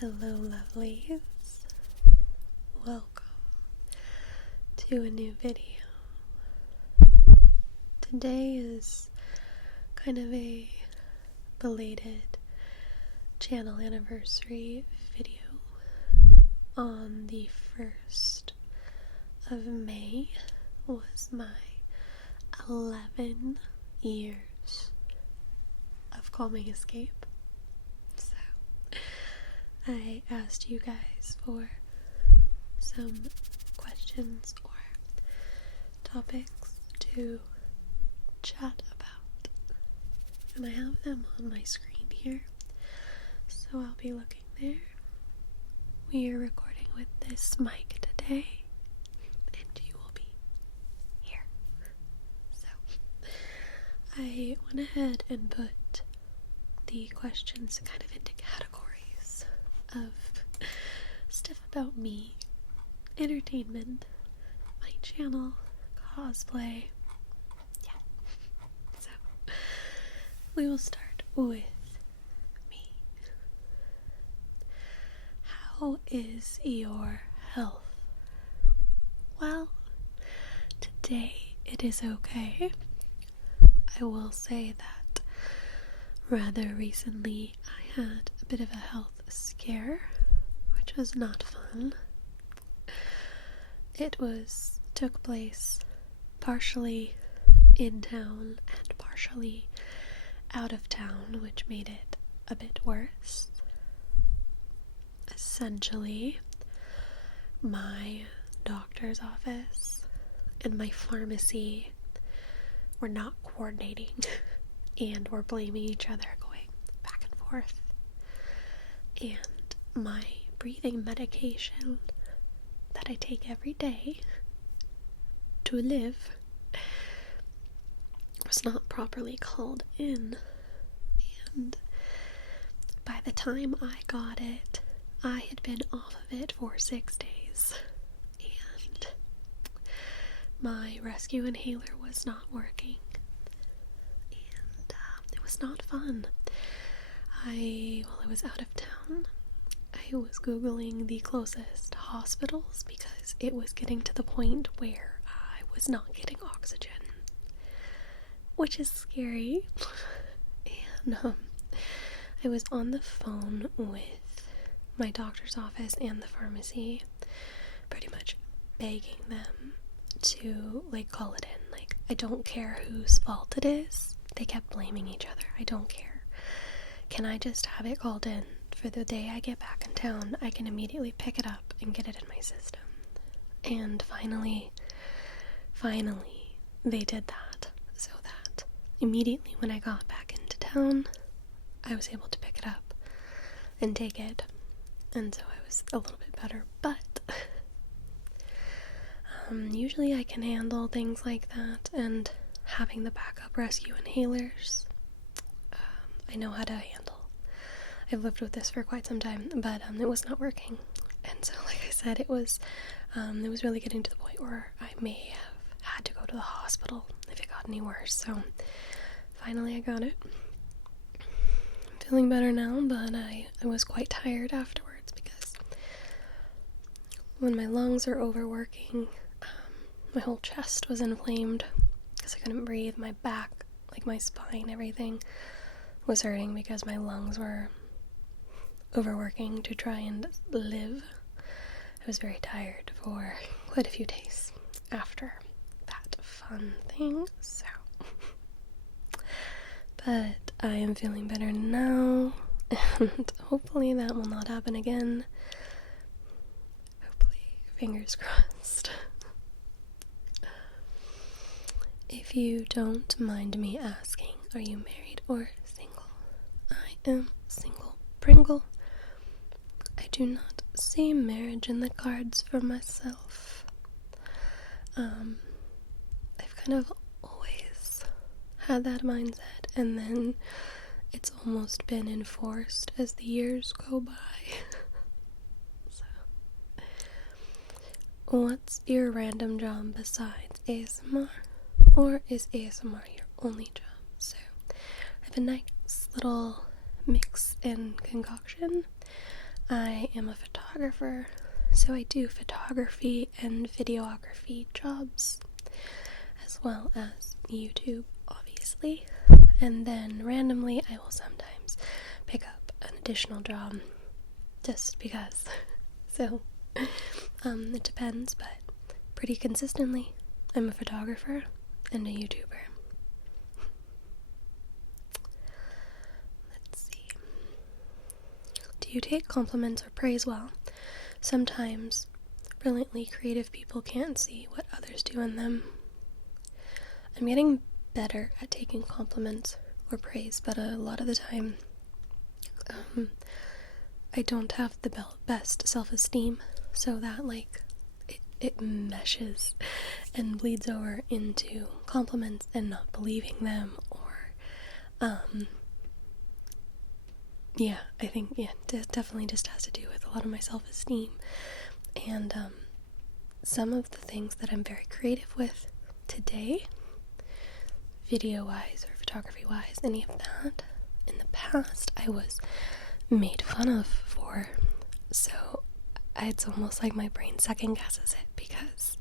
Hello, lovelies. Welcome to a new video. Today is kind of a belated channel anniversary video. On the 1st of May was my 11 years of CalmingEscape. I asked you guys for some questions or topics to chat about, and I have them on my screen here, so I'll be looking there. We are recording with this mic today, and you will be here. So, I went ahead and put the questions kind of into categories of stuff about me, entertainment, my channel, cosplay. Yeah. So, we will start with me. How is your health? Well, today it is okay. I will say that rather recently I had a bit of a health scare, which was not fun. It took place partially in town and partially out of town, which made it a bit worse. Essentially, my doctor's office and my pharmacy were not coordinating and were blaming each other, going back and forth. And my breathing medication that I take every day to live was not properly called in. And by the time I got it, I had been off of it for 6 days. And my rescue inhaler was not working. And it was not fun. While I was out of town, I was Googling the closest hospitals because it was getting to the point where I was not getting oxygen, which is scary. And I was on the phone with my doctor's office and the pharmacy, pretty much begging them to, call it in. I don't care whose fault it is. They kept blaming each other. I don't care. Can I just have it called in for the day I get back in town? I can immediately pick it up and get it in my system. And finally, they did that, so that immediately when I got back into town, I was able to pick it up and take it. And so I was a little bit better, but usually I can handle things like that, and having the backup rescue inhalers, I know how to handle. I've lived with this for quite some time, but it was not working. And so, like I said, it was really getting to the point where I may have had to go to the hospital if it got any worse. So finally I got it. I'm feeling better now, but I was quite tired afterwards because when my lungs are overworking, my whole chest was inflamed because I couldn't breathe. My back, my spine, everything was hurting because my lungs were overworking to try and live. I was very tired for quite a few days after that fun thing, so but I am feeling better now, and hopefully that will not happen again. Hopefully, fingers crossed. If you don't mind me asking, are you married or single? I am single Pringle. I do not see marriage in the cards for myself. I've kind of always had that mindset, and then it's almost been enforced as the years go by. So, what's your random job besides ASMR? Or is ASMR your only job? So, I have a nice little mix and concoction I am a photographer, so I do photography and videography jobs, as well as YouTube, obviously. And then randomly, I will sometimes pick up an additional job, just because. So, it depends, but pretty consistently, I'm a photographer and a YouTuber. Let's see. Do you take compliments or praise well? Sometimes brilliantly creative people can't see what others do in them. I'm getting better at taking compliments or praise, but a lot of the time, I don't have the best self-esteem, so that it meshes and bleeds over into compliments and not believing them, or I think it definitely just has to do with a lot of my self-esteem. And some of the things that I'm very creative with today, video-wise or photography-wise, any of that, in the past I was made fun of for, so it's almost like my brain second guesses it because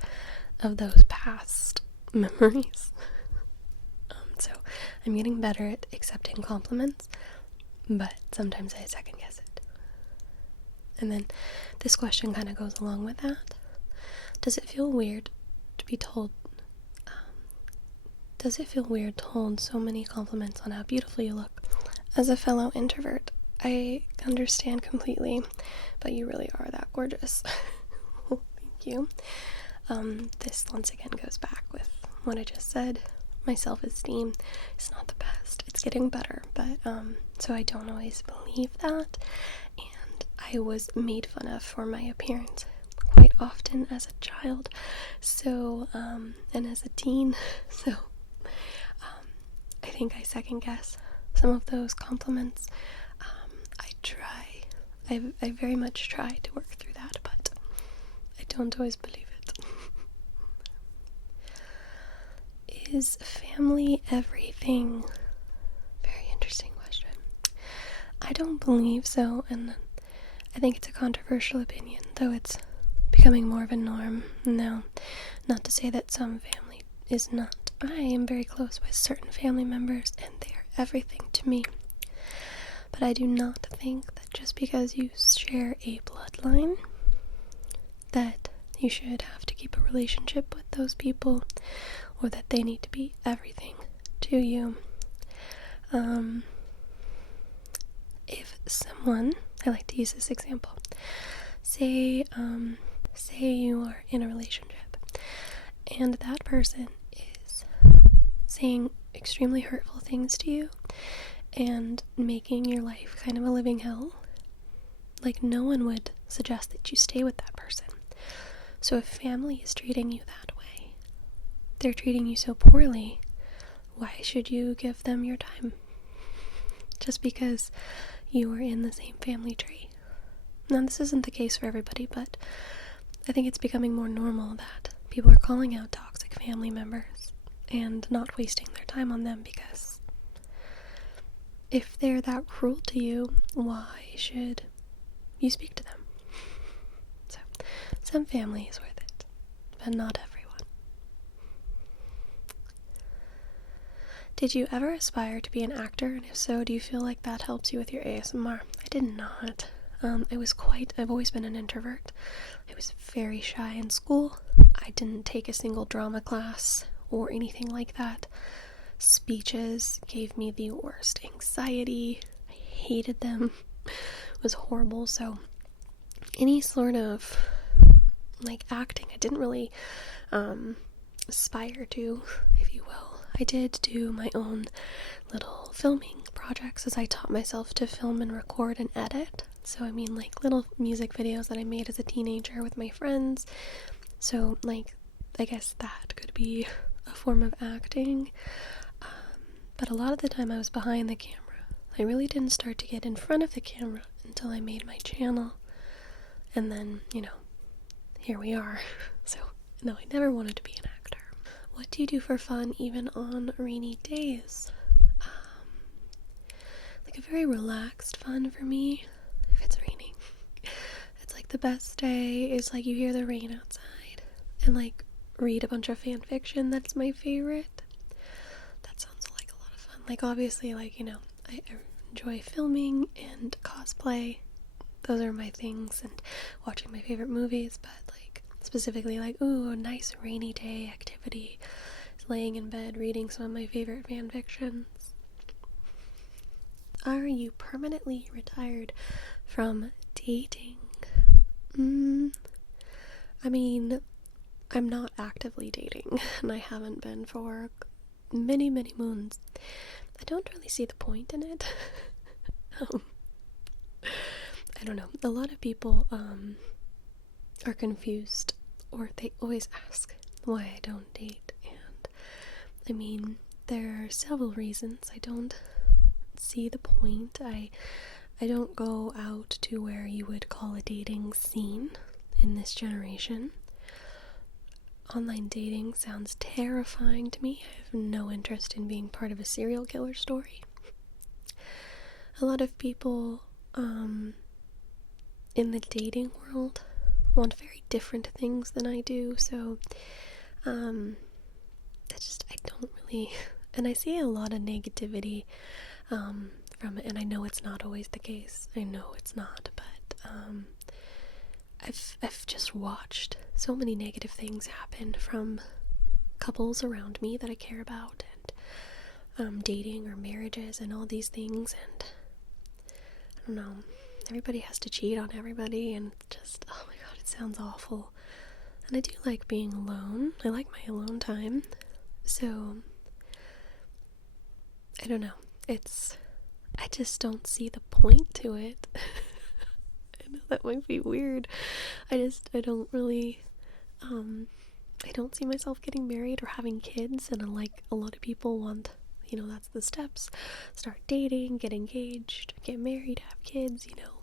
of those past memories. So I'm getting better at accepting compliments, but sometimes I second guess it. And then this question kind of goes along with that. Does it feel weird to be told so many compliments on how beautiful you look? As a fellow introvert, I understand completely, but you really are that gorgeous. Thank you. This once again goes back with what I just said. My self-esteem is not the best. It's getting better, but so I don't always believe that. And I was made fun of for my appearance quite often as a child, so and as a teen. So I think I second guess some of those compliments. I very much try to work through that, but I don't always believe it. Is family everything? Very interesting question. I don't believe so, and I think it's a controversial opinion, though it's becoming more of a norm now. Not to say that some family is not. I am very close with certain family members, and they are everything to me. But I do not think that just because you share a bloodline, that you should have to keep a relationship with those people, or that they need to be everything to you. If someone, I like to use this example, say you are in a relationship, and that person is saying extremely hurtful things to you, and making your life kind of a living hell, like, no one would suggest that you stay with that person. So if family is treating you that way, they're treating you so poorly, why should you give them your time? Just because you are in the same family tree. Now, this isn't the case for everybody, but I think it's becoming more normal that people are calling out toxic family members and not wasting their time on them, because if they're that cruel to you, why should you speak to them? So, some family is worth it, but not everyone. Did you ever aspire to be an actor? And if so, do you feel like that helps you with your ASMR? I did not. I've always been an introvert. I was very shy in school. I didn't take a single drama class or anything like that. Speeches gave me the worst anxiety. I hated them. It was horrible. So any sort of acting, I didn't really aspire to, if you will. I did do my own little filming projects as I taught myself to film and record and edit. So little music videos that I made as a teenager with my friends. So I guess that could be a form of acting. But a lot of the time I was behind the camera. I really didn't start to get in front of the camera until I made my channel. And then, here we are. So, no, I never wanted to be an actor. What do you do for fun even on rainy days? A very relaxed fun for me, if it's raining. the best day is like you hear the rain outside and like read a bunch of fan fiction. That's my favorite. That sounds like a lot of fun. Like obviously, like, you know, I enjoy filming and cosplay. Those are my things, and watching my favorite movies, but like specifically like, ooh, a nice rainy day activity is laying in bed reading some of my favorite fan fictions. Are you permanently retired from dating? I mean, I'm not actively dating, and I haven't been for many, many moons. I don't really see the point in it. I don't know. A lot of people are confused, or they always ask why I don't date, and I mean, there are several reasons. I don't see the point. I don't go out to where you would call a dating scene in this generation. Online dating sounds terrifying to me. I have no interest in being part of a serial killer story. A lot of people in the dating world want very different things than I do, so I don't really, and I see a lot of negativity from it, and I know it's not always the case. I know it's not, but I've just watched so many negative things happen from couples around me that I care about, and dating or marriages and all these things, and I don't know, everybody has to cheat on everybody, and just, oh my god, it sounds awful. And I do like being alone. I like my alone time, so I don't know, I just don't see the point to it. I know that might be weird. I don't really, I don't see myself getting married or having kids, and like a lot of people want, you know, that's the steps. Start dating, get engaged, get married, have kids, you know,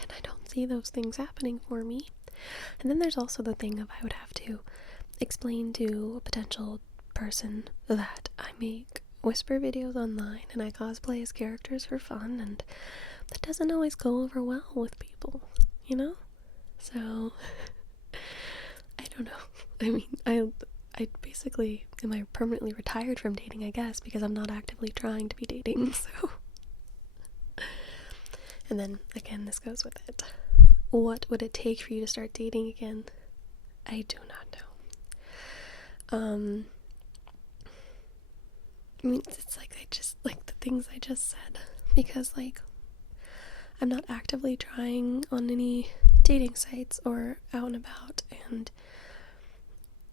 and I don't see those things happening for me. And then there's also the thing of I would have to explain to a potential person that I make whisper videos online and I cosplay as characters for fun, and that doesn't always go over well with people, you know? So I don't know. I mean, I basically am I permanently retired from dating, I guess, because I'm not actively trying to be dating, so. And then again, this goes with it. What would it take for you to start dating again? I do not know. I mean, it's like the things I just said, because like I'm not actively trying on any dating sites or out and about, and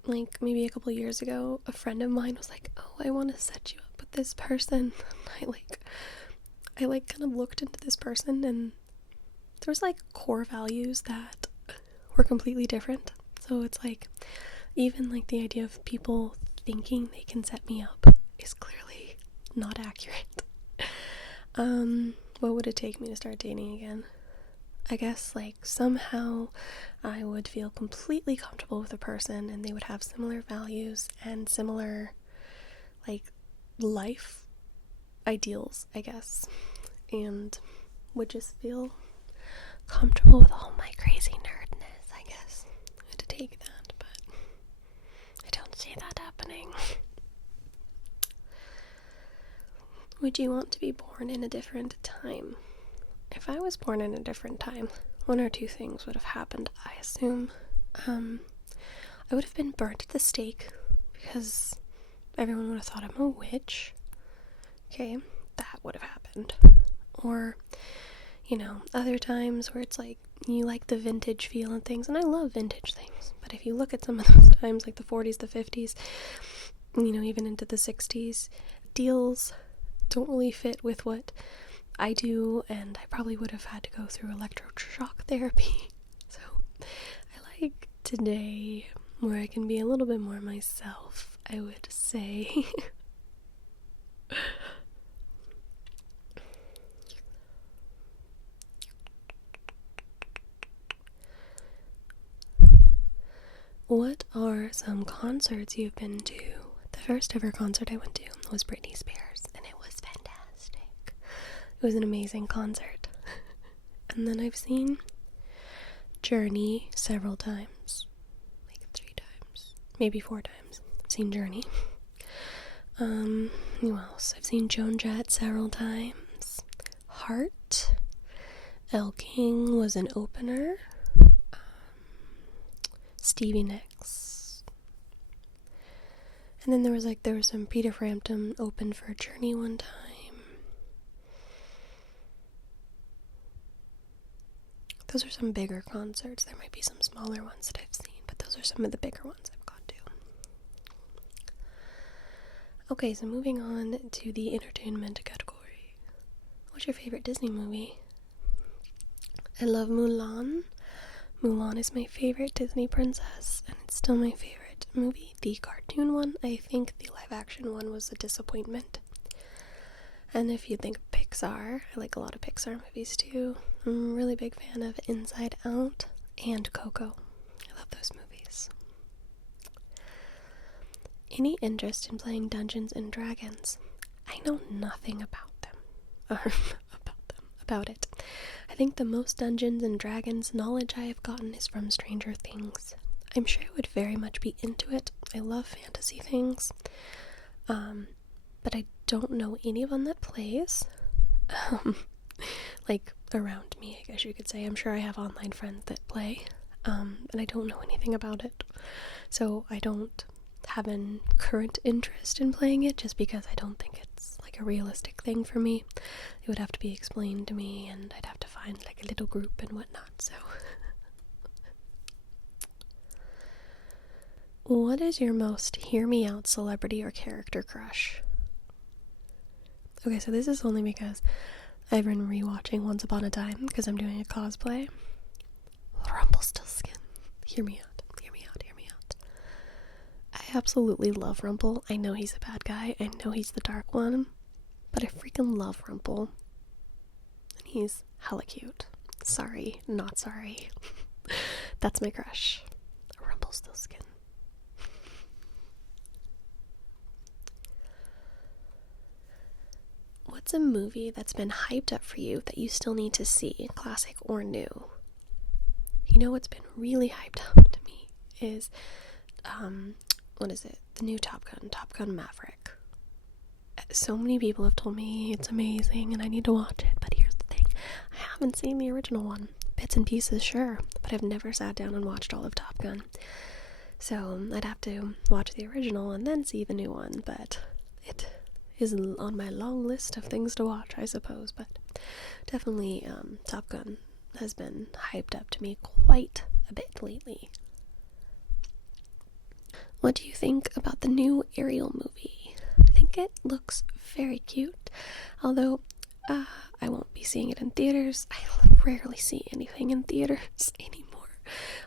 like maybe a couple years ago a friend of mine was like, oh, I want to set you up with this person. I kind of looked into this person, and there was like core values that were completely different. So it's like, even like the idea of people thinking they can set me up is clearly not accurate. What would it take me to start dating again? I guess like somehow I would feel completely comfortable with a person, and they would have similar values and similar like life ideals, I guess, and would just feel comfortable with all my crazy nerdness, I guess. I had to take that, but I don't see that happening. Would you want to be born in a different time? If I was born in a different time, one or two things would have happened, I assume. I would have been burnt at the stake, because everyone would have thought I'm a witch. Okay, that would have happened. Or, you know, other times where it's like, you like the vintage feel and things, and I love vintage things, but if you look at some of those times, like the 40s, the 50s, you know, even into the 60s, deals don't really fit with what I do, and I probably would have had to go through electroshock therapy. So I like today, where I can be a little bit more myself, I would say. What are some concerts you've been to? The first ever concert I went to was Britney Spears, and it was fantastic. It was an amazing concert. And then I've seen Journey several times. Like 3 times. Maybe 4 times. I've seen Journey. Who else? I've seen Joan Jett several times. Heart. Elle King was an opener. Stevie Nicks. And then there was some Peter Frampton opened for Journey one time. Those are some bigger concerts. There might be some smaller ones that I've seen, but those are some of the bigger ones I've gone to. Okay, so moving on to the entertainment category. What's your favorite Disney movie? I love Mulan. Mulan is my favorite Disney princess, and it's still my favorite movie. The cartoon one, I think the live action one was a disappointment. And if you think of Pixar, I like a lot of Pixar movies too. I'm a really big fan of Inside Out and Coco. I love those movies. Any interest in playing Dungeons and Dragons? I know nothing about them. About it. I think the most Dungeons and Dragons knowledge I have gotten is from Stranger Things. I'm sure I would very much be into it. I love fantasy things. But I don't know anyone that plays. Like, around me, I guess you could say. I'm sure I have online friends that play. And I don't know anything about it. So I don't have a current interest in playing it, just because I don't think it's like a realistic thing for me. It would have to be explained to me, and I'd have to find like a little group and whatnot, so. What is your most hear me out celebrity or character crush? Okay, so this is only because I've been rewatching Once Upon a Time because I'm doing a cosplay. Rumpelstiltskin. Hear me out. Hear me out. Hear me out. I absolutely love Rumple. I know he's a bad guy. I know he's the dark one. But I freaking love Rumple. And he's hella cute. Sorry, not sorry. That's my crush. Rumpelstiltskin. What's a movie that's been hyped up for you that you still need to see, classic or new? You know what's been really hyped up to me is, what is it? The new Top Gun Maverick. So many people have told me it's amazing and I need to watch it, but here's the thing. I haven't seen the original one. Bits and pieces, sure, but I've never sat down and watched all of Top Gun. So I'd have to watch the original and then see the new one, but it is on my long list of things to watch, I suppose. But definitely Top Gun has been hyped up to me quite a bit lately. What do you think about the new Ariel movie? I think it looks very cute, although I won't be seeing it in theaters. I rarely see anything in theaters anymore.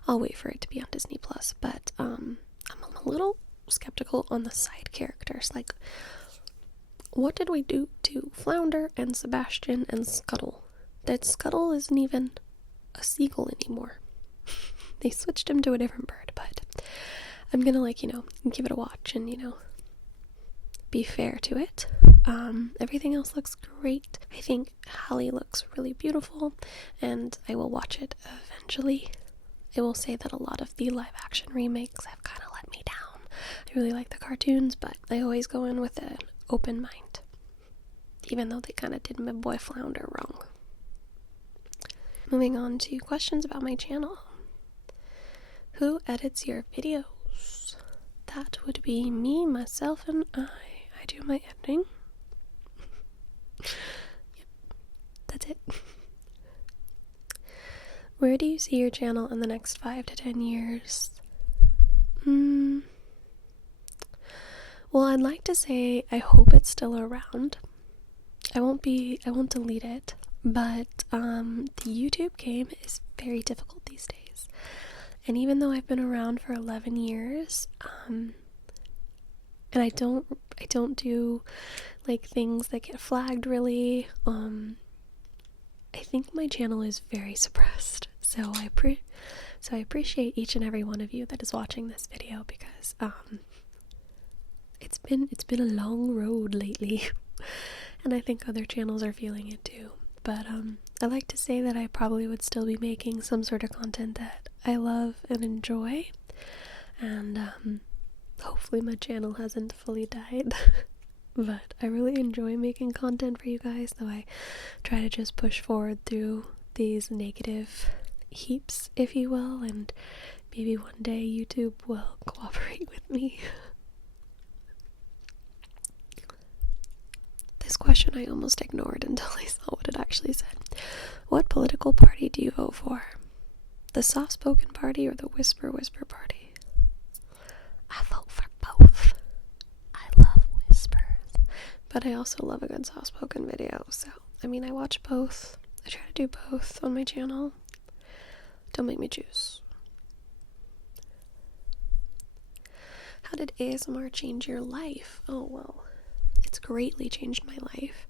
I'll wait for it to be on Disney Plus, but I'm a little skeptical on the side characters. Like, what did we do to Flounder and Sebastian and Scuttle? That Scuttle isn't even a seagull anymore. They switched him to a different bird, but I'm gonna, give it a watch and, be fair to it. Everything else looks great. I think Hallie looks really beautiful, and I will watch it eventually. I will say that a lot of the live action remakes have kind of let me down. I really like the cartoons, but I always go in with an open mind, even though they kind of did my boy Flounder wrong. Moving on to questions about my channel. Who edits your videos? That would be me, myself, and I. I do my editing. Yep, that's it. Where do you see your channel in the next 5 to 10 years? Well, I'd like to say I hope it's still around. I won't delete it, but the YouTube game is very difficult these days. And even though I've been around for 11 years, and I don't do things that get flagged really, I think my channel is very suppressed. So I appreciate each and every one of you that is watching this video, because it's been a long road lately. And I think other channels are feeling it too. But I like to say that I probably would still be making some sort of content that I love and enjoy, and hopefully my channel hasn't fully died. But I really enjoy making content for you guys, though I try to just push forward through these negative heaps, if you will, and maybe one day YouTube will cooperate with me. This question I almost ignored until I saw what it actually said. What political party do you vote for? The soft-spoken party or the whisper party? I vote for both. I love whispers. But I also love a good soft-spoken video, so, I mean, I watch both. I try to do both on my channel. Don't make me choose. How did ASMR change your life? Oh, well, it's greatly changed my life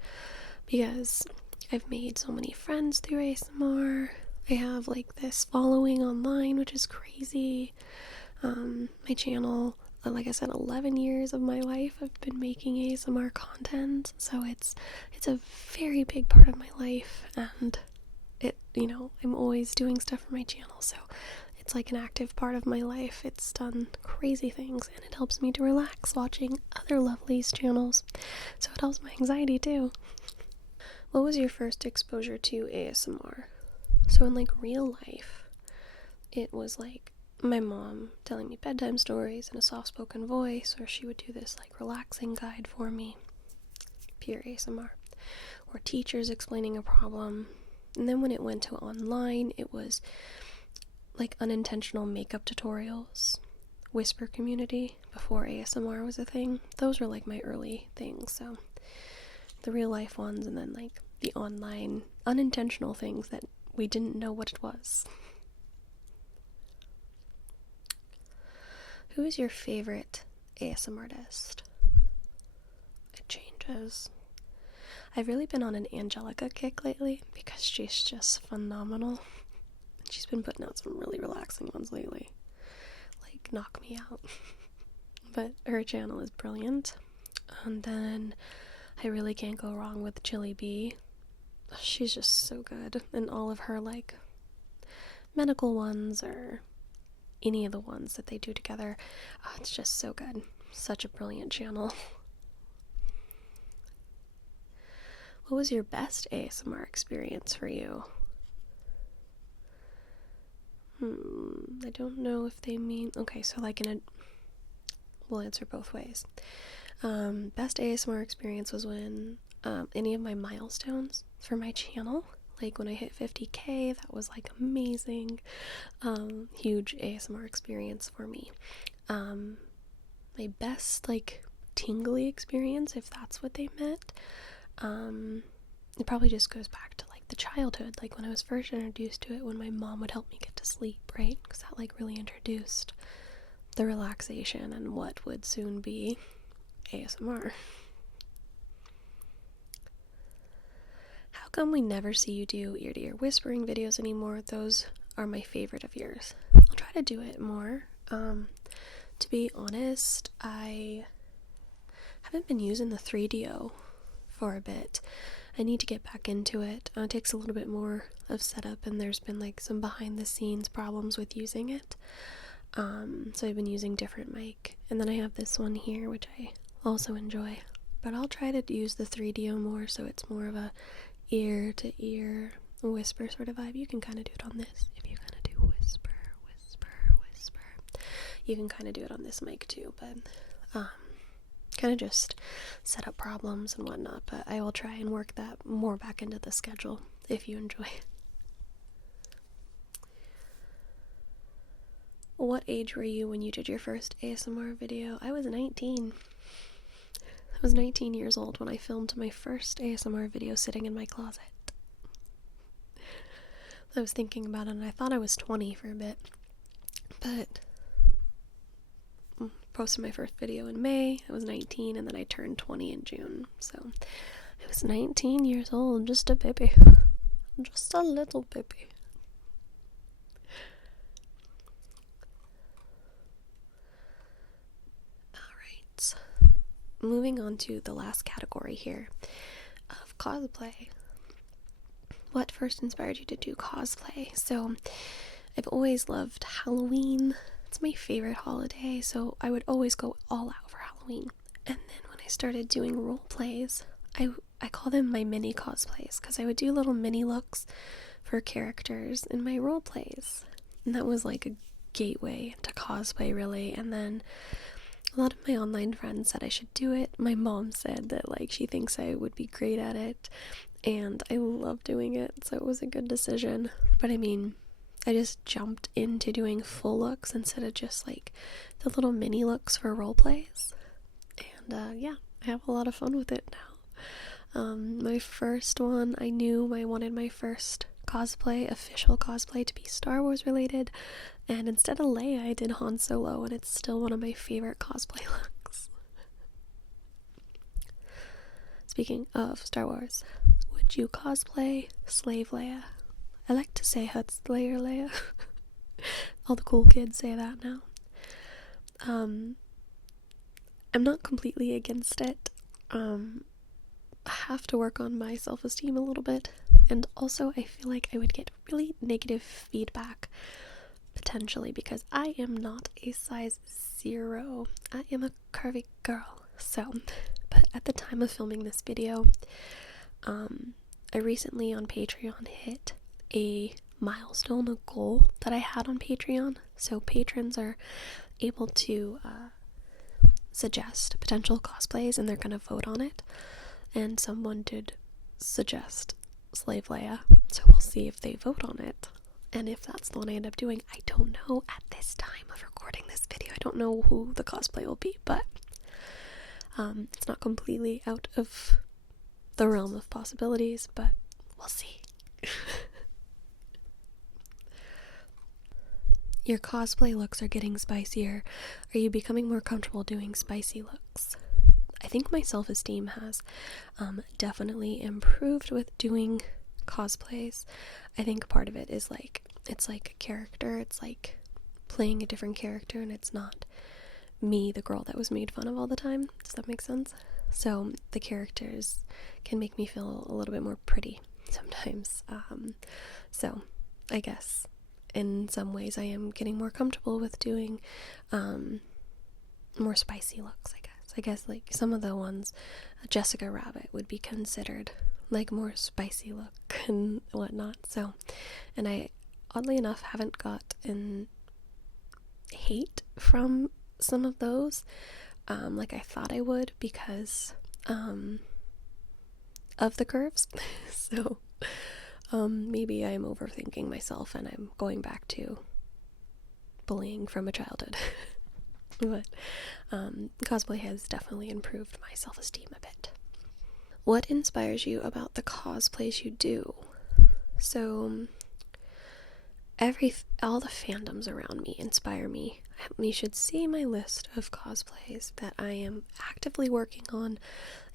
because I've made so many friends through ASMR. I have like this following online, which is crazy. My channel, like I said, 11 years of my life I've been making ASMR content, so it's a very big part of my life, and I'm always doing stuff for my channel, so it's like an active part of my life. It's done crazy things, and it helps me to relax watching other lovelies' channels, so it helps my anxiety too. What was your first exposure to ASMR? So in like real life, it was like my mom telling me bedtime stories in a soft-spoken voice, or she would do this like relaxing guide for me, pure ASMR, or teachers explaining a problem. And then when it went to online, it was like unintentional makeup tutorials, whisper community, before ASMR was a thing. Those were like my early things, so the real life ones, and then like the online unintentional things that we didn't know what it was. Who is your favorite ASMR artist? It changes. I've really been on an Angelica kick lately because she's just phenomenal. She's been putting out some really relaxing ones lately. Like, knock me out. But her channel is brilliant. And then I really can't go wrong with Chili Bee. She's just so good. And all of her, like, medical ones or any of the ones that they do together, it's just so good. Such a brilliant channel. What was your best ASMR experience for you? I don't know if they mean... Okay, so like we'll answer both ways. Best ASMR experience was when any of my milestones for my channel, like when I hit 50k, that was like amazing. Huge ASMR experience for me. My best like tingly experience, if that's what they meant, it probably just goes back to like the childhood, like when I was first introduced to it, when my mom would help me get to sleep, right? Because that like really introduced the relaxation and what would soon be ASMR. How come we never see you do ear-to-ear whispering videos anymore? Those are my favorite of yours. I'll try to do it more. To be honest, I haven't been using the 3DO for a bit. I need to get back into it. It takes a little bit more of setup, and there's been like some behind the scenes problems with using it. So I've been using different mic, and then I have this one here which I also enjoy, but I'll try to use the 3DO more so it's more of a ear to ear whisper sort of vibe. You can kind of do it on this if you kind of do whisper. You can kind of do it on this mic too, but kind of just set up problems and whatnot, but I will try and work that more back into the schedule if you enjoy. What age were you when you did your first ASMR video? I was 19. I was 19 years old when I filmed my first ASMR video sitting in my closet. I was thinking about it and I thought I was 20 for a bit, but posted my first video in May. I was 19, and then I turned 20 in June, so I was 19 years old, just a baby. Just a little baby. Alright, moving on to the last category here of cosplay. what first inspired you to do cosplay? So I've always loved Halloween. It's my favorite holiday, so I would always go all out for Halloween. And then when I started doing role plays, I call them my mini cosplays, because I would do little mini looks for characters in my role plays. And that was like a gateway into cosplay, really. And then a lot of my online friends said I should do it. My mom said that like she thinks I would be great at it, and I love doing it, so it was a good decision. But I mean, I just jumped into doing full looks instead of just like the little mini looks for role plays. And yeah, I have a lot of fun with it now. My first one, I knew I wanted my first official cosplay, to be Star Wars related, and instead of Leia, I did Han Solo, and it's still one of my favorite cosplay looks. Speaking of Star Wars, would you cosplay Slave Leia? I like to say Huttslayer Leia. All the cool kids say that now. I'm not completely against it. I have to work on my self-esteem a little bit, and also I feel like I would get really negative feedback potentially, because I am not a size 0. I am a curvy girl. So, but at the time of filming this video, I recently on Patreon hit a milestone, a goal that I had on Patreon. So patrons are able to suggest potential cosplays, and they're gonna vote on it. And someone did suggest Slave Leia, so we'll see if they vote on it. And if that's the one I end up doing, I don't know at this time of recording this video. I don't know who the cosplay will be, but it's not completely out of the realm of possibilities, but we'll see. Your cosplay looks are getting spicier. Are you becoming more comfortable doing spicy looks? I think my self-esteem has definitely improved with doing cosplays. I think part of it is like, it's like a character. It's like playing a different character, and it's not me, the girl that was made fun of all the time. Does that make sense? So the characters can make me feel a little bit more pretty sometimes. So I guess in some ways I am getting more comfortable with doing more spicy looks, I guess like some of the ones, Jessica Rabbit would be considered like more spicy look and whatnot. So, and I oddly enough haven't gotten hate from some of those like I thought I would, because of the curves. So maybe I'm overthinking myself and I'm going back to bullying from a childhood. But cosplay has definitely improved my self-esteem a bit. What inspires you about the cosplays you do? So all the fandoms around me inspire me. You should see my list of cosplays that I am actively working on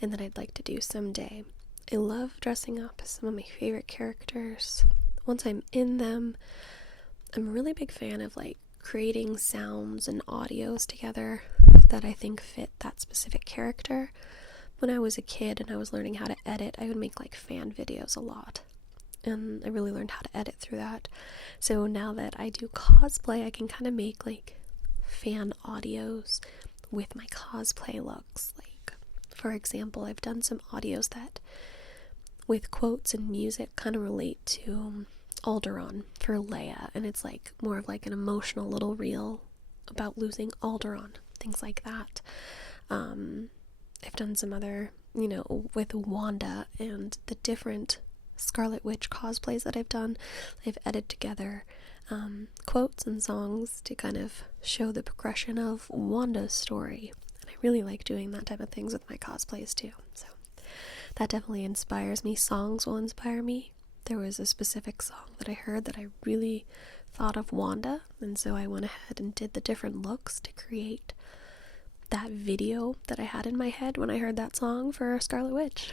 and that I'd like to do someday. I love dressing up as some of my favorite characters. Once I'm in them, I'm a really big fan of like creating sounds and audios together that I think fit that specific character. When I was a kid and I was learning how to edit, I would make like fan videos a lot, and I really learned how to edit through that. So now that I do cosplay, I can kind of make like fan audios with my cosplay looks. Like, for example, I've done some audios that with quotes and music kind of relate to Alderaan for Leia, and it's like more of like an emotional little reel about losing Alderaan, things like that. I've done some other, with Wanda and the different Scarlet Witch cosplays that I've done. I've edited together quotes and songs to kind of show the progression of Wanda's story, and I really like doing that type of things with my cosplays too. So that definitely inspires me. Songs will inspire me. There was a specific song that I heard that I really thought of Wanda, and so I went ahead and did the different looks to create that video that I had in my head when I heard that song for Scarlet Witch.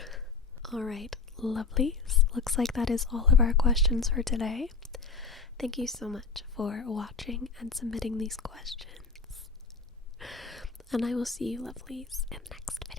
Alright, lovelies. Looks like that is all of our questions for today. Thank you so much for watching and submitting these questions. And I will see you lovelies in next video.